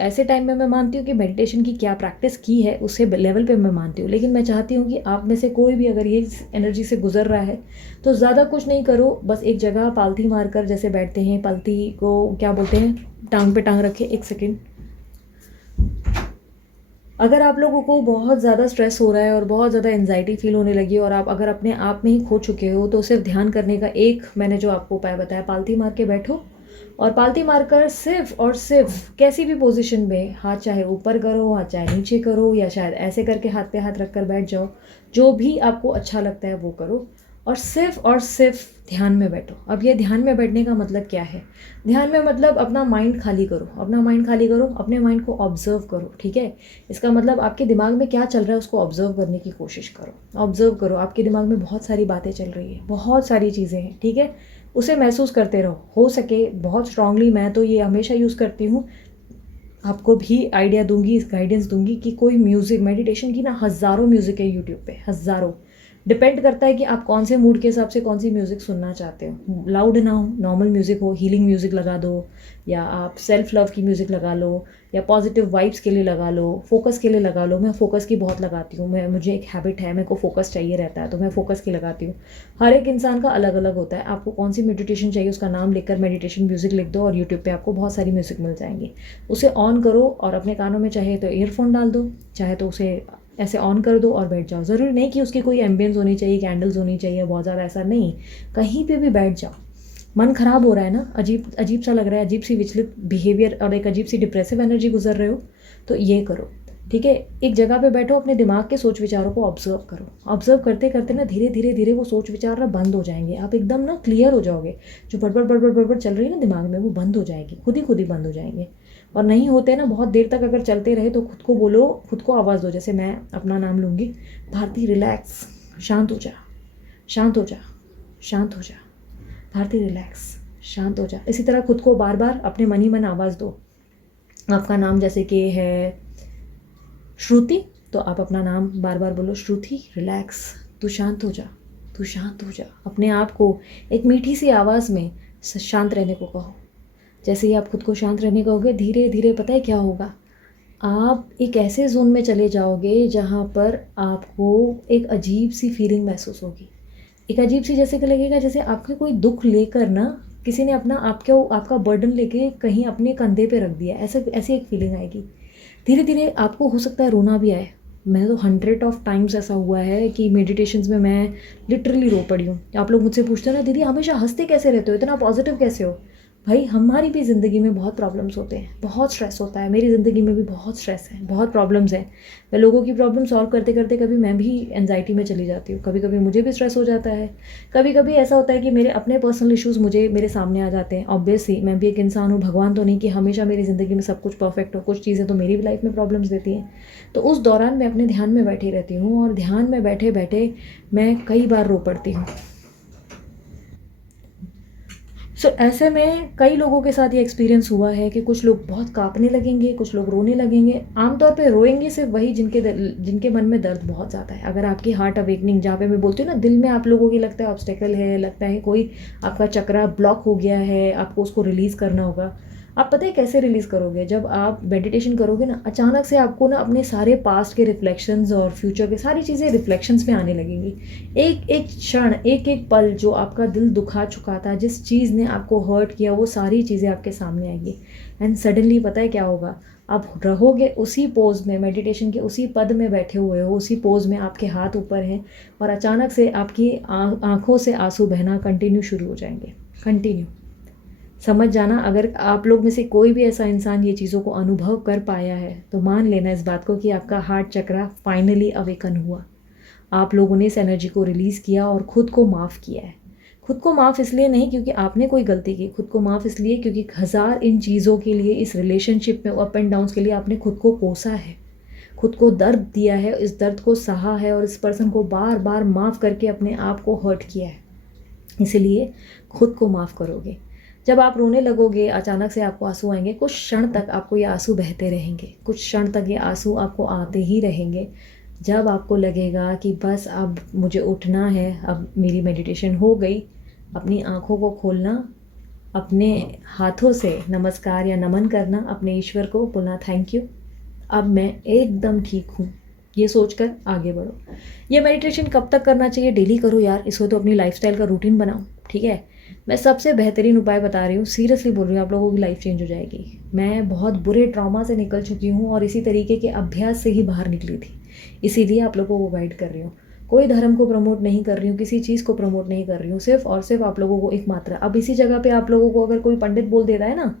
ऐसे टाइम में मैं मानती हूँ कि मेडिटेशन की क्या प्रैक्टिस की है उससे लेवल पे मैं मानती हूँ, लेकिन मैं चाहती हूँ कि आप में से कोई भी अगर ये एनर्जी से गुजर रहा है तो ज़्यादा कुछ नहीं करो, बस एक जगह पालथी मारकर जैसे बैठते हैं, पालथी को क्या बोलते हैं, टांग पे टांग रखे। एक सेकेंड। अगर आप लोगों को बहुत ज़्यादा स्ट्रेस हो रहा है और बहुत ज़्यादा एंजाइटी फील होने लगी और आप अगर अपने आप में ही खो चुके हो, तो सिर्फ ध्यान करने का एक मैंने जो आपको उपाय बताया, पालथी मार के बैठो और पालथी मारकर सिर्फ और सिर्फ कैसी भी पोजीशन में, हाथ चाहे ऊपर करो, हाथ चाहे नीचे करो, या शायद ऐसे करके हाथ पे हाथ रख कर बैठ जाओ, जो भी आपको अच्छा लगता है वो करो और सिर्फ ध्यान में बैठो। अब ये ध्यान में बैठने का मतलब क्या है, ध्यान में मतलब अपना माइंड खाली करो, अपना माइंड खाली करो, अपने माइंड को ऑब्जर्व करो, ठीक है। इसका मतलब आपके दिमाग में क्या चल रहा है उसको ऑब्जर्व करने की कोशिश करो। ऑब्जर्व करो, आपके दिमाग में बहुत सारी बातें चल रही है, बहुत सारी चीज़ें हैं, ठीक है। उसे महसूस करते रहो, हो सके बहुत स्ट्रांगली मैं तो ये हमेशा यूज़ करती हूँ, आपको भी आइडिया दूंगी, इस गाइडेंस दूंगी कि कोई म्यूज़िक, मेडिटेशन की ना हज़ारों म्यूज़िक है यूट्यूब पे, हज़ारों। डिपेंड करता है कि आप कौन से मूड के हिसाब से कौन सी म्यूज़िक सुनना चाहते हो। लाउड ना हो, नॉर्मल म्यूज़िक हो, हीलिंग म्यूज़िक लगा दो, या आप सेल्फ लव की म्यूज़िक लगा लो, या पॉजिटिव वाइब्स के लिए लगा लो, फोकस के लिए लगा लो। मैं फोकस की बहुत लगाती हूँ, मुझे एक हैबिट है, मेरे को फोकस चाहिए रहता है तो मैं फोकस की लगाती हूँ। हर एक इंसान का अलग अलग होता है। आपको कौन सी मेडिटेशन चाहिए उसका नाम लिखकर मेडिटेशन म्यूज़िक लिख दो और यूट्यूब पे आपको बहुत सारी म्यूज़िक मिल जाएंगी। उसे ऑन करो और अपने कानों में चाहे तो ईयरफोन डाल दो, चाहे तो उसे ऐसे ऑन कर दो और बैठ जाओ। ज़रूरी नहीं कि उसकी कोई एम्बियंस होनी चाहिए, कैंडल्स होनी चाहिए बहुत ज़्यादा, ऐसा नहीं, कहीं पे भी बैठ जाओ। मन ख़राब हो रहा है ना, अजीब अजीब सा लग रहा है, अजीब सी विचलित बिहेवियर और एक अजीब सी डिप्रेसिव एनर्जी गुजर रहे हो, तो ये करो, ठीक है। एक जगह पे बैठो, अपने दिमाग के सोच विचारों को ऑब्जर्व करो। ऑब्जर्व करते करते ना धीरे धीरे धीरे वो सोच विचार ना बंद हो जाएंगे, आप एकदम ना क्लियर हो जाओगे। जो बड़बड़ बड़बड़ बड़बड़ चल रही है ना दिमाग में, वो बंद हो जाएगी, खुद ही बंद हो जाएंगे। और नहीं होते ना बहुत देर तक अगर चलते रहे तो खुद को बोलो, खुद को आवाज़ दो, जैसे मैं अपना नाम लूँगी, भारती रिलैक्स, शांत हो जा, शांत हो जा, शांत हो जा, भारती रिलैक्स, शांत हो जा। इसी तरह खुद को बार बार अपने मन ही मन आवाज़ दो। आपका नाम जैसे कि है श्रुति, तो आप अपना नाम बार बार बोलो, श्रुति रिलैक्स, तू शांत हो जा, तू शांत हो जा। अपने आप को एक मीठी सी आवाज़ में शांत रहने को कहो। जैसे ही आप खुद को शांत रहने कहोगे, धीरे धीरे पता है क्या होगा, आप एक ऐसे जोन में चले जाओगे जहाँ पर आपको एक अजीब सी फीलिंग महसूस होगी। एक अजीब सी जैसे कि लगेगा जैसे आपके कोई दुख लेकर ना किसी ने अपना आपका बर्डन लेके कहीं अपने कंधे पे रख दिया, ऐसी एक फीलिंग आएगी। धीरे धीरे आपको हो सकता है रोना भी आए। मैं तो 100 ऑफ टाइम्स ऐसा हुआ है कि मेडिटेशंस में मैं लिटरली रो पड़ी हूँ। आप लोग मुझसे पूछते हो ना, दीदी हमेशा हंसते कैसे रहते हो, इतना पॉजिटिव कैसे हो। भाई हमारी भी ज़िंदगी में बहुत प्रॉब्लम्स होते हैं, बहुत स्ट्रेस होता है। मेरी ज़िंदगी में भी बहुत स्ट्रेस है, बहुत प्रॉब्लम्स हैं। मैं लोगों की प्रॉब्लम सॉल्व करते करते कभी मैं भी एंजाइटी में चली जाती हूँ, कभी कभी मुझे भी स्ट्रेस हो जाता है। कभी कभी ऐसा होता है कि मेरे अपने पर्सनल इश्यूज़ मेरे सामने आ जाते हैं। ऑब्वियसली मैं भी एक इंसान हूँ, भगवान तो नहीं कि हमेशा मेरी ज़िंदगी में सब कुछ परफेक्ट हो, कुछ चीज़ें तो मेरी भी लाइफ में प्रॉब्लम्स देती हैं। तो उस दौरान मैं अपने ध्यान में बैठी रहती हूँ और ध्यान में बैठे बैठे मैं कई बार रो पड़ती हूँ। ऐसे में कई लोगों के साथ ये एक्सपीरियंस हुआ है कि कुछ लोग बहुत कांपने लगेंगे, कुछ लोग रोने लगेंगे। आमतौर पे रोएंगे सिर्फ वही जिनके मन में दर्द बहुत ज़्यादा है। अगर आपकी हार्ट अवेकनिंग, जहाँ पे मैं बोलती हूँ ना, दिल में आप लोगों की लगता है ऑब्स्टेकल है, लगता है कोई आपका चक्रा ब्लॉक हो गया है, आपको उसको रिलीज़ करना होगा। आप पता है कैसे रिलीज़ करोगे? जब आप मेडिटेशन करोगे ना, अचानक से आपको ना अपने सारे पास्ट के रिफ्लेक्शंस और फ्यूचर के सारी चीज़ें रिफ्लेक्शंस में आने लगेंगी। एक एक क्षण, एक एक पल जो आपका दिल दुखा चुका था, जिस चीज़ ने आपको हर्ट किया, वो सारी चीज़ें आपके सामने आएंगी। एंड सडनली पता है क्या होगा? आप रहोगे उसी पोज में, मेडिटेशन के उसी पद में बैठे हुए हो, उसी पोज में आपके हाथ ऊपर हैं, और अचानक से आपकी आँखों से आंसू बहना कंटिन्यू शुरू हो जाएंगे। कंटिन्यू। समझ जाना, अगर आप लोग में से कोई भी ऐसा इंसान ये चीज़ों को अनुभव कर पाया है तो मान लेना इस बात को कि आपका हार्ट चक्रा फाइनली अवेकन हुआ। आप लोगों ने इस एनर्जी को रिलीज़ किया और ख़ुद को माफ़ किया है। खुद को माफ़ इसलिए नहीं क्योंकि आपने कोई गलती की, खुद को माफ़ इसलिए क्योंकि हज़ार इन चीज़ों के लिए, इस रिलेशनशिप में अप एंड डाउन्स के लिए आपने खुद को कोसा है, खुद को दर्द दिया है, इस दर्द को सहा है और इस पर्सन को बार बार माफ़ करके अपने आप को हर्ट किया है। इसीलिए खुद को माफ़ करोगे। जब आप रोने लगोगे, अचानक से आपको आंसू आएंगे, कुछ क्षण तक आपको ये आंसू बहते रहेंगे, कुछ क्षण तक ये आंसू आपको आते ही रहेंगे। जब आपको लगेगा कि बस अब मुझे उठना है, अब मेरी मेडिटेशन हो गई, अपनी आँखों को खोलना, अपने हाथों से नमस्कार या नमन करना अपने ईश्वर को, बोलना थैंक यू, अब मैं एकदम ठीक हूँ, ये सोचकर आगे बढ़ो। ये मेडिटेशन कब तक करना चाहिए? डेली करो यार, इसको तो अपनी लाइफस्टाइल का रूटीन बनाओ, ठीक है। मैं सबसे बेहतरीन उपाय बता रही हूँ, सीरियसली बोल रही हूँ, आप लोगों की लाइफ चेंज हो जाएगी। मैं बहुत बुरे ट्रॉमा से निकल चुकी हूँ और इसी तरीके के अभ्यास से ही बाहर निकली थी, इसीलिए आप लोगों को गाइड कर रही हूँ। कोई धर्म को प्रमोट नहीं कर रही हूँ, किसी चीज़ को प्रमोट नहीं कर रही हूँ, सिर्फ और सिर्फ आप लोगों को एक मात्रा। अब इसी जगह पे आप लोगों को अगर कोई पंडित बोल देता है ना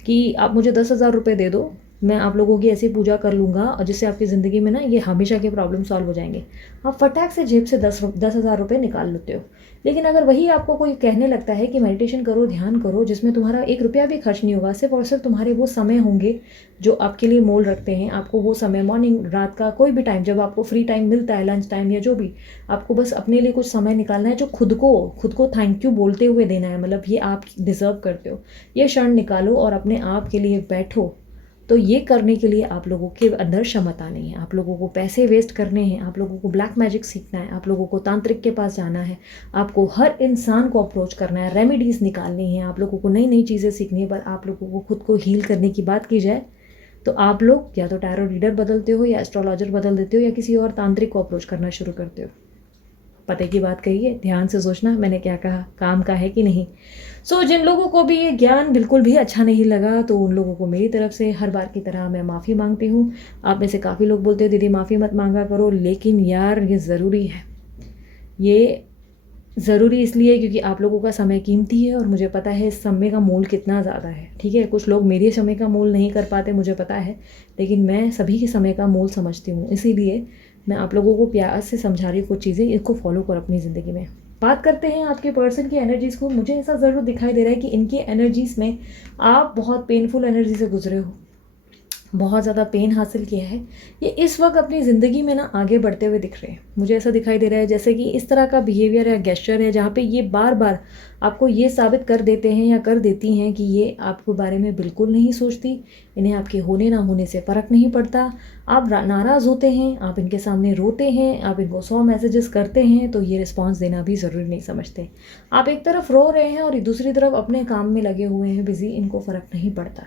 कि आप मुझे 10,000 रुपये दे दो, मैं आप लोगों की ऐसी पूजा कर लूँगा और जिससे आपकी ज़िंदगी में ना ये हमेशा के प्रॉब्लम सॉल्व हो जाएंगे, आप फटाक से जेब से 10,000 रुपये निकाल लेते हो। लेकिन अगर वही आपको कोई कहने लगता है कि मेडिटेशन करो, ध्यान करो, जिसमें तुम्हारा 1 रुपया भी खर्च नहीं होगा, सिर्फ और सिर्फ तुम्हारे वो समय होंगे जो आपके लिए मोल रखते हैं, आपको वो समय, मॉर्निंग, रात का कोई भी टाइम, जब आपको फ्री टाइम मिलता है, लंच टाइम या जो भी, आपको बस अपने लिए कुछ समय निकालना है, जो खुद को थैंक यू बोलते हुए देना है, मतलब ये आप डिज़र्व करते हो। ये क्षण निकालो और अपने आप के लिए बैठो। तो ये करने के लिए आप लोगों के अंदर क्षमता नहीं है, आप लोगों को पैसे वेस्ट करने हैं, आप लोगों को ब्लैक मैजिक सीखना है, आप लोगों को तांत्रिक के पास जाना है, आपको हर इंसान को अप्रोच करना है, रेमेडीज़ निकालनी है, आप लोगों को नई नई चीज़ें सीखनी है। पर आप लोगों को खुद को हील करने की बात की जाए तो आप लोग या तो टैरो रीडर बदलते हो या एस्ट्रोलॉजर बदल देते हो या किसी और तांत्रिक को अप्रोच करना शुरू करते हो। पते की बात कही है, ध्यान से सोचना मैंने क्या कहा, काम का है कि नहीं। जिन लोगों को भी ये ज्ञान बिल्कुल भी अच्छा नहीं लगा तो उन लोगों को मेरी तरफ से हर बार की तरह मैं माफ़ी मांगती हूँ। आप में से काफ़ी लोग बोलते हो दीदी माफ़ी मत मांगा करो, लेकिन यार ये ज़रूरी है। ये ज़रूरी इसलिए क्योंकि आप लोगों का समय कीमती है और मुझे पता है इस समय का मोल कितना ज़्यादा है, ठीक है। कुछ लोग मेरे समय का मोल नहीं कर पाते, मुझे पता है, लेकिन मैं सभी के समय का मोल समझती हूँ। इसीलिए मैं आप लोगों को प्यार से समझा रही हूँ कुछ चीज़ें, इसको फॉलो करो अपनी ज़िंदगी में। बात करते हैं आपके पर्सन की एनर्जीज़ को। मुझे ऐसा ज़रूर दिखाई दे रहा है कि इनकी एनर्जीज़ में आप बहुत पेनफुल एनर्जी से गुजरे हो, बहुत ज़्यादा पेन हासिल किया है। ये इस वक्त अपनी ज़िंदगी में ना आगे बढ़ते हुए दिख रहे हैं। मुझे ऐसा दिखाई दे रहा है जैसे कि इस तरह का बिहेवियर या गेस्चर है जहाँ पे ये बार बार आपको ये साबित कर देते हैं या कर देती हैं कि ये आपके बारे में बिल्कुल नहीं सोचती, इन्हें आपके होने ना होने से फ़र्क नहीं पड़ता। आप नाराज़ होते हैं, आप इनके सामने रोते हैं, आप इनको 100 मैसेजेस करते हैं तो ये रिस्पॉन्स देना भी ज़रूरी नहीं समझते। आप एक तरफ रो रहे हैं और दूसरी तरफ अपने काम में लगे हुए हैं बिज़ी, इनको फ़र्क नहीं पड़ता।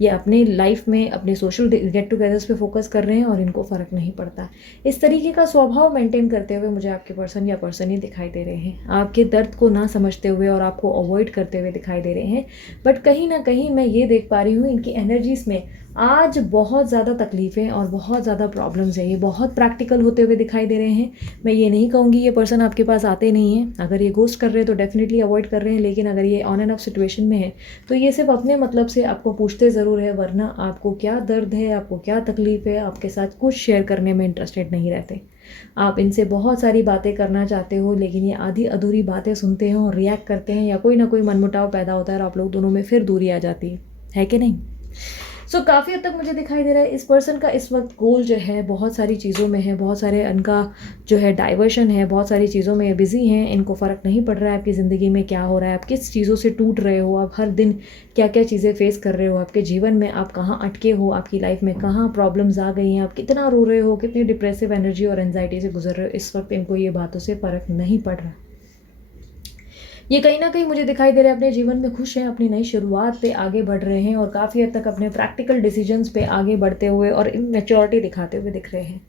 ये अपने लाइफ में अपने सोशल गेट टुगेदर्स पे फोकस कर रहे हैं और इनको फ़र्क नहीं पड़ता। इस तरीके का स्वभाव मेंटेन करते हुए मुझे आपके पर्सन या पर्सन ही दिखाई दे रहे हैं, आपके दर्द को ना समझते हुए और आपको अवॉइड करते हुए दिखाई दे रहे हैं। बट कहीं ना कहीं मैं ये देख पा रही हूँ इनकी एनर्जीज़ में आज बहुत ज़्यादा तकलीफ़ें और बहुत ज़्यादा प्रॉब्लम्स हैं। ये बहुत प्रैक्टिकल होते हुए दिखाई दे रहे हैं। मैं ये नहीं कहूँगी ये पर्सन आपके पास आते नहीं हैं, अगर ये घोस्ट कर रहे हैं तो डेफिनेटली अवॉइड कर रहे हैं, लेकिन अगर ये ऑन एंड ऑफ सिचुएशन में है तो ये सिर्फ अपने मतलब से आपको पूछते ज़रूर है, वरना आपको क्या दर्द है, आपको क्या तकलीफ़ है, आपके साथ कुछ शेयर करने में इंटरेस्टेड नहीं रहते। आप इनसे बहुत सारी बातें करना चाहते हो लेकिन ये आधी अधूरी बातें सुनते हैं और रिएक्ट करते हैं या कोई ना कोई मनमुटाव पैदा होता है और आप लोग दोनों में फिर दूरी आ जाती है कि नहीं। काफ़ी हद तक मुझे दिखाई दे रहा है इस पर्सन का इस वक्त गोल जो है बहुत सारी चीज़ों में है, बहुत सारे इनका जो है डाइवर्शन है, बहुत सारी चीज़ों में बिज़ी हैं। इनको फ़र्क नहीं पड़ रहा है आपकी ज़िंदगी में क्या हो रहा है, आप किस चीज़ों से टूट रहे हो, आप हर दिन क्या क्या चीज़ें फेस कर रहे हो, आपके जीवन में आप कहाँ अटके हो, आपकी लाइफ में कहाँ प्रॉब्लम्स आ गई हैं, आप कितना रो रहे हो, कितनी डिप्रेसिव एनर्जी और एनजाइटी से गुजर रहे हो। इस वक्त इनको ये बातों से फ़र्क नहीं पड़ रहा। ये कहीं न कहीं मुझे दिखाई दे रहा है अपने जीवन में खुश हैं, अपनी नई शुरुआत पे आगे बढ़ रहे हैं और काफ़ी हद तक अपने प्रैक्टिकल डिसीजंस पे आगे बढ़ते हुए और इमैच्योरिटी दिखाते हुए दिख रहे हैं।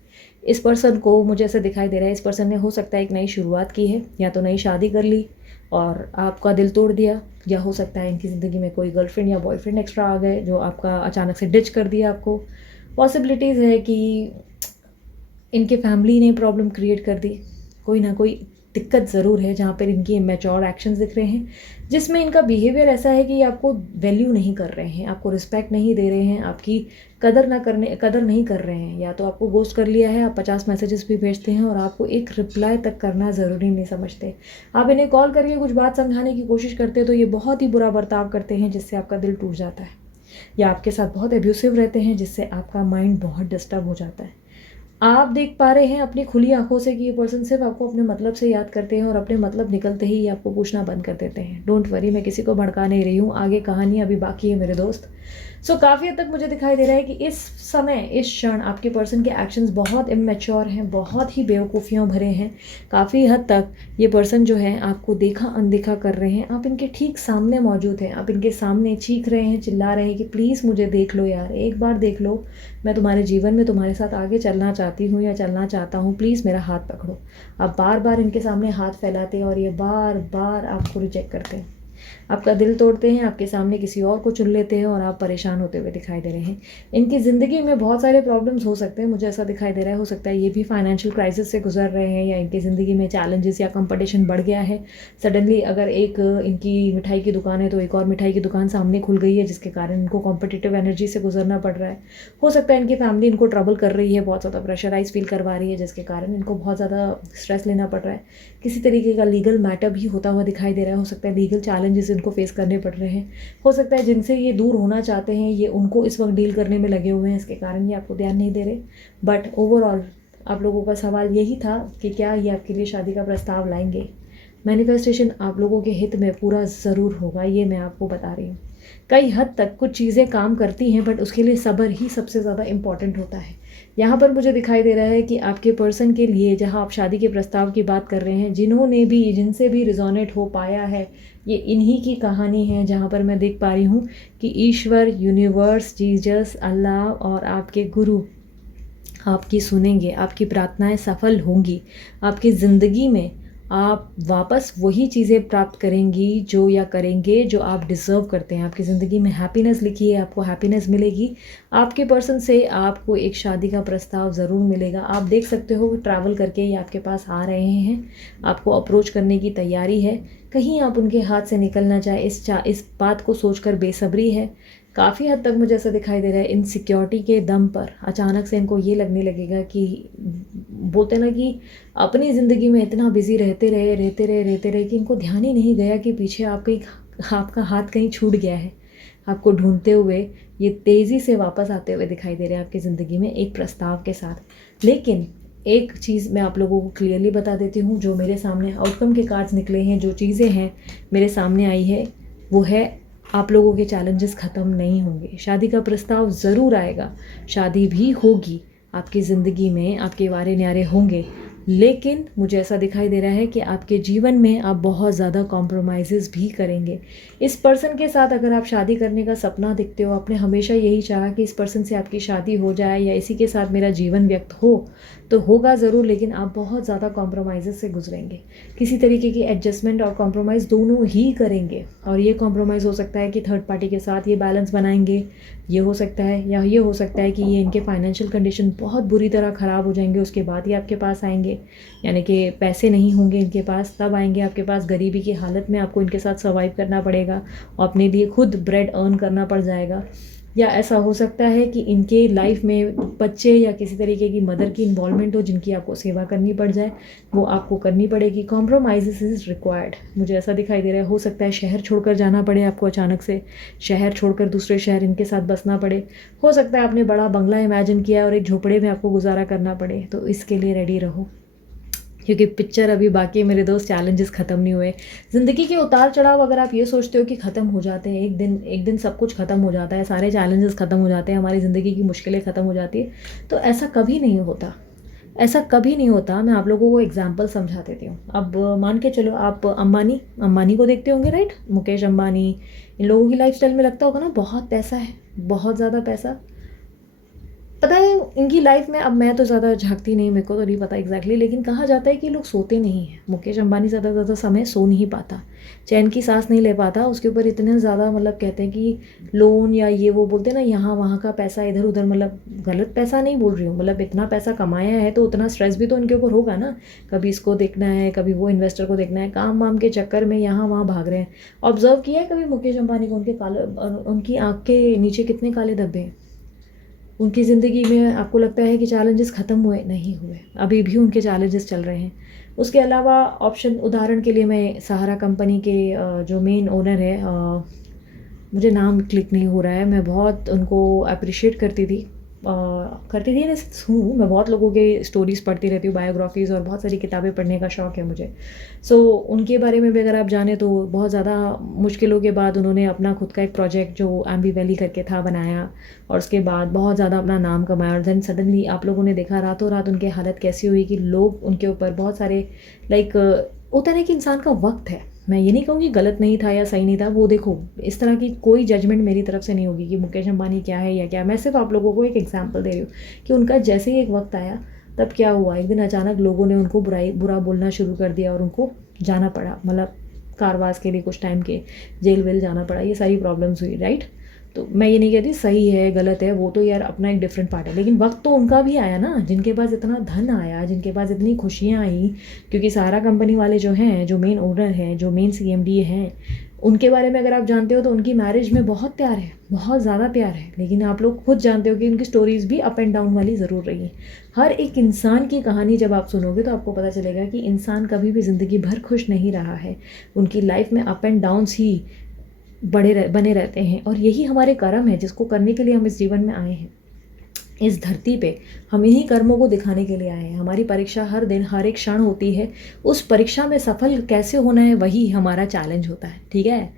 इस पर्सन को मुझे ऐसा दिखाई दे रहा है, इस पर्सन ने हो सकता है एक नई शुरुआत की है, या तो नई शादी कर ली और आपका दिल तोड़ दिया, या हो सकता है इनकी ज़िंदगी में कोई गर्लफ्रेंड या बॉयफ्रेंड एक्स्ट्रा आ गए जो आपका अचानक से डिच कर दिया आपको। पॉसिबिलिटीज़ है कि इनके फैमिली ने प्रॉब्लम क्रिएट कर दी, कोई ना कोई दिक्कत ज़रूर है जहाँ पर इनकी इमैच्योर एक्शंस दिख रहे हैं, जिसमें इनका बिहेवियर ऐसा है कि ये आपको वैल्यू नहीं कर रहे हैं, आपको रिस्पेक्ट नहीं दे रहे हैं, आपकी कदर नहीं कर रहे हैं। या तो आपको गोस्ट कर लिया है, आप 50 मैसेजेस भी भेजते हैं और आपको एक रिप्लाई तक करना ज़रूरी नहीं समझते। आप इन्हें कॉल करके कुछ बात समझाने की कोशिश करते हैं तो ये बहुत ही बुरा बर्ताव करते हैं, जिससे आपका दिल टूट जाता है, या आपके साथ बहुत एब्यूसिव रहते हैं, जिससे आपका माइंड बहुत डिस्टर्ब हो जाता है। आप देख पा रहे हैं अपनी खुली आंखों से कि ये पर्सन सिर्फ आपको अपने मतलब से याद करते हैं और अपने मतलब निकलते ही ये आपको पूछना बंद कर देते हैं। डोंट वरी, मैं किसी को भड़का नहीं रही हूँ, आगे कहानी अभी बाकी है मेरे दोस्त। काफ़ी हद तक मुझे दिखाई दे रहा है कि इस समय, इस क्षण आपके पर्सन के एक्शंस बहुत इमैच्योर हैं, बहुत ही बेवकूफ़ियों भरे हैं। काफ़ी हद तक ये पर्सन जो है आपको देखा अनदेखा कर रहे हैं, आप इनके ठीक सामने मौजूद हैं, आप इनके सामने चीख रहे हैं, चिल्ला रहे हैं कि प्लीज़ मुझे देख लो यार, एक बार देख लो, मैं तुम्हारे जीवन में तुम्हारे साथ आगे चलना चाहती हूँ या चलना चाहता हूँ, प्लीज़ मेरा हाथ पकड़ो। आप बार बार इनके सामने हाथ फैलाते हैं और ये बार बार आपको रिजेक्ट करते हैं, आपका दिल तोड़ते हैं, आपके सामने किसी और को चुन लेते हैं और आप परेशान होते हुए दिखाई दे रहे हैं। इनकी ज़िंदगी में बहुत सारे प्रॉब्लम्स हो सकते हैं, मुझे ऐसा दिखाई दे रहा है। हो सकता है ये भी फाइनेंशियल क्राइसिस से गुजर रहे हैं, या इनकी ज़िंदगी में चैलेंजेस या कंपटीशन बढ़ गया है। सडनली अगर एक इनकी मिठाई की दुकान है तो एक और मिठाई की दुकान सामने खुल गई है, जिसके कारण इनको कॉम्पिटिटिव एनर्जी से गुजरना पड़ रहा है। हो सकता है इनकी फैमिली इनको ट्रबल कर रही है, बहुत ज़्यादा प्रेशराइज फील करवा रही है, जिसके कारण इनको बहुत ज़्यादा स्ट्रेस लेना पड़ रहा है। किसी तरीके का लीगल मैटर भी होता हुआ दिखाई दे रहा है। हो सकता है लीगल चैलेंजेस इनको फेस करने पड़ रहे हैं। हो सकता है जिनसे ये दूर होना चाहते हैं ये उनको इस वक्त डील करने में लगे हुए हैं, इसके कारण ये आपको ध्यान नहीं दे रहे। बट ओवरऑल आप लोगों का सवाल यही था कि क्या ये आपके लिए शादी का प्रस्ताव लाएंगे। मैनिफेस्टेशन आप लोगों के हित में पूरा ज़रूर होगा, ये मैं आपको बता रही हूँ। कई हद तक कुछ चीज़ें काम करती हैं, बट उसके लिए सब्र ही सबसे ज़्यादा इम्पॉर्टेंट होता है। यहाँ पर मुझे दिखाई दे रहा है कि आपके पर्सन के लिए, जहाँ आप शादी के प्रस्ताव की बात कर रहे हैं, जिनसे भी रिजोनेट हो पाया है, ये इन्हीं की कहानी है। जहाँ पर मैं देख पा रही हूँ कि ईश्वर, यूनिवर्स, जीसस, अल्लाह और आपके गुरु आपकी सुनेंगे, आपकी प्रार्थनाएं सफल होंगी। आपकी ज़िंदगी में आप वापस वही चीज़ें प्राप्त करेंगे जो आप डिज़र्व करते हैं। आपकी ज़िंदगी में हैप्पीनेस लिखी है, आपको हैप्पीनेस मिलेगी। आपके पर्सन से आपको एक शादी का प्रस्ताव ज़रूर मिलेगा। आप देख सकते हो कि ट्रैवल करके ये आपके पास आ रहे हैं, आपको अप्रोच करने की तैयारी है। कहीं आप उनके हाथ से निकल ना जाए, इस बात को सोचकर बेसब्री है। काफ़ी हद तक मुझे ऐसा दिखाई दे रहा है इनसिक्योरिटी के दम पर अचानक से इनको ये लगने लगेगा कि, बोलते ना कि अपनी ज़िंदगी में इतना बिजी रहते रहे कि इनको ध्यान ही नहीं गया कि पीछे आपका हाथ कहीं छूट गया है। आपको ढूंढते हुए ये तेज़ी से वापस आते हुए दिखाई दे रहे हैं आपकी ज़िंदगी में एक प्रस्ताव के साथ। लेकिन एक चीज़ मैं आप लोगों को क्लियरली बता देती हूँ, जो मेरे सामने आउटकम के कार्ड्स निकले हैं, जो चीज़ें हैं मेरे सामने आई है, वो है आप लोगों के चैलेंजेस ख़त्म नहीं होंगे। शादी का प्रस्ताव ज़रूर आएगा, शादी भी होगी आपकी ज़िंदगी में, आपके वारे न्यारे होंगे। लेकिन मुझे ऐसा दिखाई दे रहा है कि आपके जीवन में आप बहुत ज़्यादा कॉम्प्रोमाइज़ेस भी करेंगे। इस पर्सन के साथ अगर आप शादी करने का सपना देखते हो, आपने हमेशा यही चाहा कि इस पर्सन से आपकी शादी हो जाए या इसी के साथ मेरा जीवन व्यक्त हो, तो होगा ज़रूर, लेकिन आप बहुत ज़्यादा कॉम्प्रोमाइज़ेस से गुजरेंगे। किसी तरीके की एडजस्टमेंट और कॉम्प्रोमाइज़ दोनों ही करेंगे। और ये कॉम्प्रोमाइज़ हो सकता है कि थर्ड पार्टी के साथ ये बैलेंस बनाएंगे, ये हो सकता है, या ये हो सकता है कि ये इनके फाइनेंशियल कंडीशन बहुत बुरी तरह ख़राब हो जाएंगे, उसके बाद ही आपके पास आएंगे। यानी कि पैसे नहीं होंगे इनके पास, तब आएंगे आपके पास। गरीबी की हालत में आपको इनके साथ सर्वाइव करना पड़ेगा और अपने लिए खुद ब्रेड अर्न करना पड़ जाएगा। या ऐसा हो सकता है कि इनके लाइफ में बच्चे या किसी तरीके की मदर की इन्वॉल्वमेंट हो, जिनकी आपको सेवा करनी पड़ जाए, वो आपको करनी पड़ेगी। कॉम्प्रोमाइज़ इज़ रिक्वायर्ड, मुझे ऐसा दिखाई दे रहा है। हो सकता है शहर छोड़कर जाना पड़े आपको, अचानक से शहर छोड़कर दूसरे शहर इनके साथ बसना पड़े। हो सकता है आपने बड़ा बंगला इमेजिन किया और एक झोपड़े में आपको गुजारा करना पड़े, तो इसके लिए रेडी रहो, क्योंकि पिक्चर अभी बाकी है मेरे दोस्त। चैलेंजेस ख़त्म नहीं हुए। ज़िंदगी के उतार चढ़ाव अगर आप ये सोचते हो कि ख़त्म हो जाते हैं, एक दिन सब कुछ ख़त्म हो जाता है, सारे चैलेंजेस ख़त्म हो जाते हैं, हमारी ज़िंदगी की मुश्किलें ख़त्म हो जाती है, तो ऐसा कभी नहीं होता। ऐसा कभी नहीं होता। मैं आप लोगों को एग्जांपल समझा देती हूँ। अब मान के चलो, आप अंबानी को देखते होंगे, राइट? मुकेश अंबानी, इन लोगों की लाइफस्टाइल में लगता होगा ना बहुत पैसा है, बहुत ज़्यादा पैसा। पता है इनकी लाइफ में, अब मैं तो ज़्यादा झांकती नहीं, मेरे को तो नहीं पता एग्जैक्टली, लेकिन कहा जाता है कि लोग सोते नहीं हैं। मुकेश अंबानी ज़्यादा समय सो नहीं पाता, चैन की सांस नहीं ले पाता। उसके ऊपर इतने ज़्यादा मतलब कहते हैं कि लोन या ये वो बोलते हैं ना, यहाँ वहाँ का पैसा इधर उधर, मतलब गलत पैसा नहीं बोल रही हूँ, मतलब इतना पैसा कमाया है तो उतना स्ट्रेस भी तो उनके ऊपर होगा ना। कभी इसको देखना है, कभी वो इन्वेस्टर को देखना है, काम वाम के चक्कर में यहाँ वहाँ भाग रहे हैं। ऑब्जर्व किया है कभी मुकेश अंबानी को, उनके काले, उनकी आँख के नीचे कितने काले धब्बे हैं? उनकी ज़िंदगी में आपको लगता है कि चैलेंजेस ख़त्म हुए? नहीं हुए, अभी भी उनके चैलेंजेस चल रहे हैं। उसके अलावा ऑप्शन, उदाहरण के लिए मैं सहारा कंपनी के जो मेन ओनर है, मुझे नाम क्लिक नहीं हो रहा है, मैं बहुत उनको अप्रिशिएट करती थी ना, हूँ मैं। बहुत लोगों के स्टोरीज़ पढ़ती रहती हूँ, बायोग्राफीज़, और बहुत सारी किताबें पढ़ने का शौक़ है मुझे। सो उनके बारे में भी अगर आप जाने तो बहुत ज़्यादा मुश्किलों के बाद उन्होंने अपना खुद का एक प्रोजेक्ट जो एम्बी वैली करके था बनाया, और उसके बाद बहुत ज़्यादा अपना नाम कमाया। और देन सडनली आप लोगों ने देखा रातों रात उनकी हालत कैसी हुई, कि लोग उनके ऊपर बहुत सारे लाइक, होता है कि इंसान का वक्त है। मैं ये नहीं कहूँगी गलत नहीं था या सही नहीं था, वो देखो इस तरह की कोई जजमेंट मेरी तरफ से नहीं होगी कि मुकेश अंबानी क्या है या क्या। मैं सिर्फ आप लोगों को एक एग्जांपल दे रही हूँ कि उनका जैसे ही एक वक्त आया, तब क्या हुआ, एक दिन अचानक लोगों ने उनको बुरा बोलना शुरू कर दिया और उनको जाना पड़ा, मतलब कारवास के लिए कुछ टाइम के जेल वेल जाना पड़ा। ये सारी प्रॉब्लम्स हुई, राइट? तो मैं ये नहीं कहती सही है गलत है, वो तो यार अपना एक डिफरेंट पार्ट है, लेकिन वक्त तो उनका भी आया ना, जिनके पास इतना धन आया, जिनके पास इतनी खुशियाँ आई। क्योंकि सहारा कंपनी वाले जो हैं, जो मेन ओनर हैं, जो मेन सीएमडी हैं, उनके बारे में अगर आप जानते हो तो उनकी मैरिज में बहुत प्यार है, बहुत ज़्यादा प्यार है। लेकिन आप लोग खुद जानते हो कि उनकी स्टोरीज़ भी अप एंड डाउन वाली ज़रूर रही है। हर एक इंसान की कहानी जब आप सुनोगे तो आपको पता चलेगा कि इंसान कभी भी ज़िंदगी भर खुश नहीं रहा है। उनकी लाइफ में अप एंड डाउन्स ही बने रहते हैं, और यही हमारे कर्म है, जिसको करने के लिए हम इस जीवन में आए हैं। इस धरती पे हम इन्हीं कर्मों को दिखाने के लिए आए हैं। हमारी परीक्षा हर दिन, हर एक क्षण होती है। उस परीक्षा में सफल कैसे होना है, वही हमारा चैलेंज होता है, ठीक है?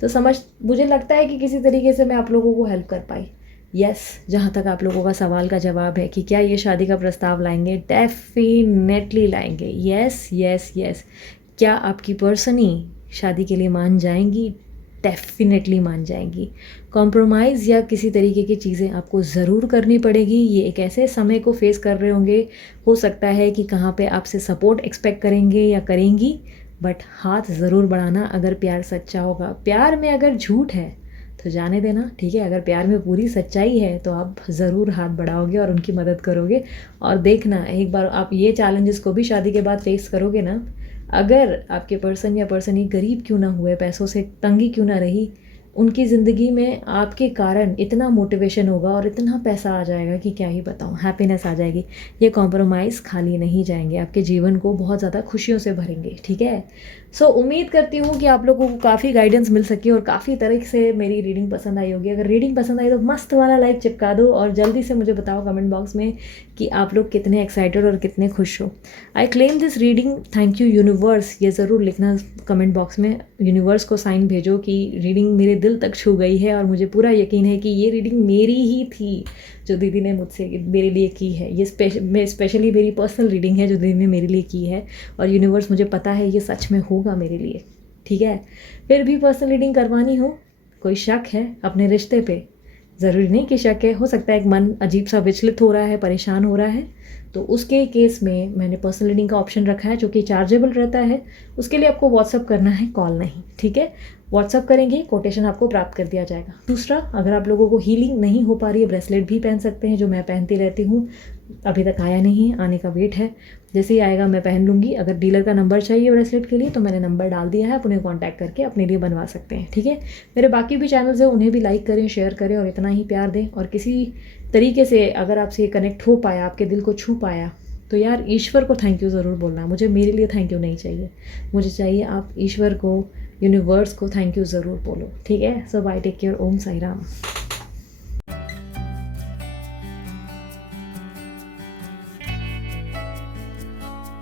तो मुझे लगता है कि किसी तरीके से मैं आप लोगों को हेल्प कर पाई। यस, जहाँ तक आप लोगों का सवाल का जवाब है कि क्या ये शादी का प्रस्ताव लाएंगे, डेफिनेटली लाएंगे। Yes yes yes. क्या आपकी पर्सन ही शादी के लिए मान जाएंगी? डेफिनेटली मान जाएंगी। कॉम्प्रोमाइज़ या किसी तरीके की चीज़ें आपको ज़रूर करनी पड़ेगी। ये एक ऐसे समय को फेस कर रहे होंगे, हो सकता है कि कहाँ पे आपसे सपोर्ट एक्सपेक्ट करेंगे या करेंगी, बट हाथ ज़रूर बढ़ाना अगर प्यार सच्चा होगा। प्यार में अगर झूठ है तो जाने देना, ठीक है? अगर प्यार में पूरी सच्चाई है तो आप ज़रूर हाथ बढ़ाओगे और उनकी मदद करोगे। और देखना, एक बार आप ये चैलेंजेस को भी शादी के बाद फेस करोगे ना, अगर आपके पर्सन या पर्सन ही गरीब क्यों ना हुए, पैसों से तंगी क्यों ना रही, उनकी ज़िंदगी में आपके कारण इतना मोटिवेशन होगा और इतना पैसा आ जाएगा कि क्या ही बताऊँ, हैप्पीनेस आ जाएगी। ये कॉम्प्रोमाइज़ खाली नहीं जाएंगे, आपके जीवन को बहुत ज़्यादा खुशियों से भरेंगे, ठीक है? सो उम्मीद करती हूँ कि आप लोगों को काफ़ी गाइडेंस मिल सकी और काफ़ी तरह से मेरी रीडिंग पसंद आई होगी। अगर रीडिंग पसंद आई तो मस्त वाला लाइक चिपका दो, और जल्दी से मुझे बताओ कमेंट बॉक्स में कि आप लोग कितने एक्साइटेड और कितने खुश हो। I claim this reading, thank you universe, ये ज़रूर लिखना कमेंट बॉक्स में। यूनिवर्स को साइन भेजो कि रीडिंग मेरे दिल तक छू गई है, और मुझे पूरा यकीन है कि ये रीडिंग मेरी ही थी जो दीदी ने मेरे लिए की है। ये स्पेशली मेरी पर्सनल रीडिंग है जो दीदी ने मेरे लिए की है, और यूनिवर्स मुझे पता है ये सच में होगा मेरे लिए, ठीक है? फिर भी पर्सनल रीडिंग करवानी हो, कोई शक है अपने रिश्ते पे, ज़रूरी नहीं कि शक है, हो सकता है एक मन अजीब सा विचलित हो रहा है, परेशान हो रहा है, तो उसके केस में मैंने पर्सनल रीडिंग का ऑप्शन रखा है जो कि चार्जेबल रहता है। उसके लिए आपको व्हाट्सअप करना है, कॉल नहीं, ठीक है? व्हाट्सअप करेंगे, कोटेशन आपको प्राप्त कर दिया जाएगा। दूसरा, अगर आप लोगों को हीलिंग नहीं हो पा रही है, ब्रेसलेट भी पहन सकते हैं जो मैं पहनती रहती हूँ। अभी तक आया नहीं है, आने का वेट है, जैसे ही आएगा मैं पहन लूँगी। अगर डीलर का नंबर चाहिए ब्रेसलेट के लिए तो मैंने नंबर डाल दिया है, आप उन्हें कॉन्टैक्ट करके अपने लिए बनवा सकते हैं, ठीक है? मेरे बाकी भी चैनल्स हैं, उन्हें भी लाइक करें, शेयर करें और इतना ही प्यार दें। और किसी तरीके से अगर आपसे कनेक्ट हो पाया, आपके दिल को छू पाया, तो यार ईश्वर को थैंक यू ज़रूर बोलना। मुझे मेरे लिए थैंक यू नहीं चाहिए, मुझे चाहिए आप ईश्वर को, यूनिवर्स को थैंक यू ज़रूर बोलो, ठीक है? सो बाय, टेक केयर, ओम साई राम।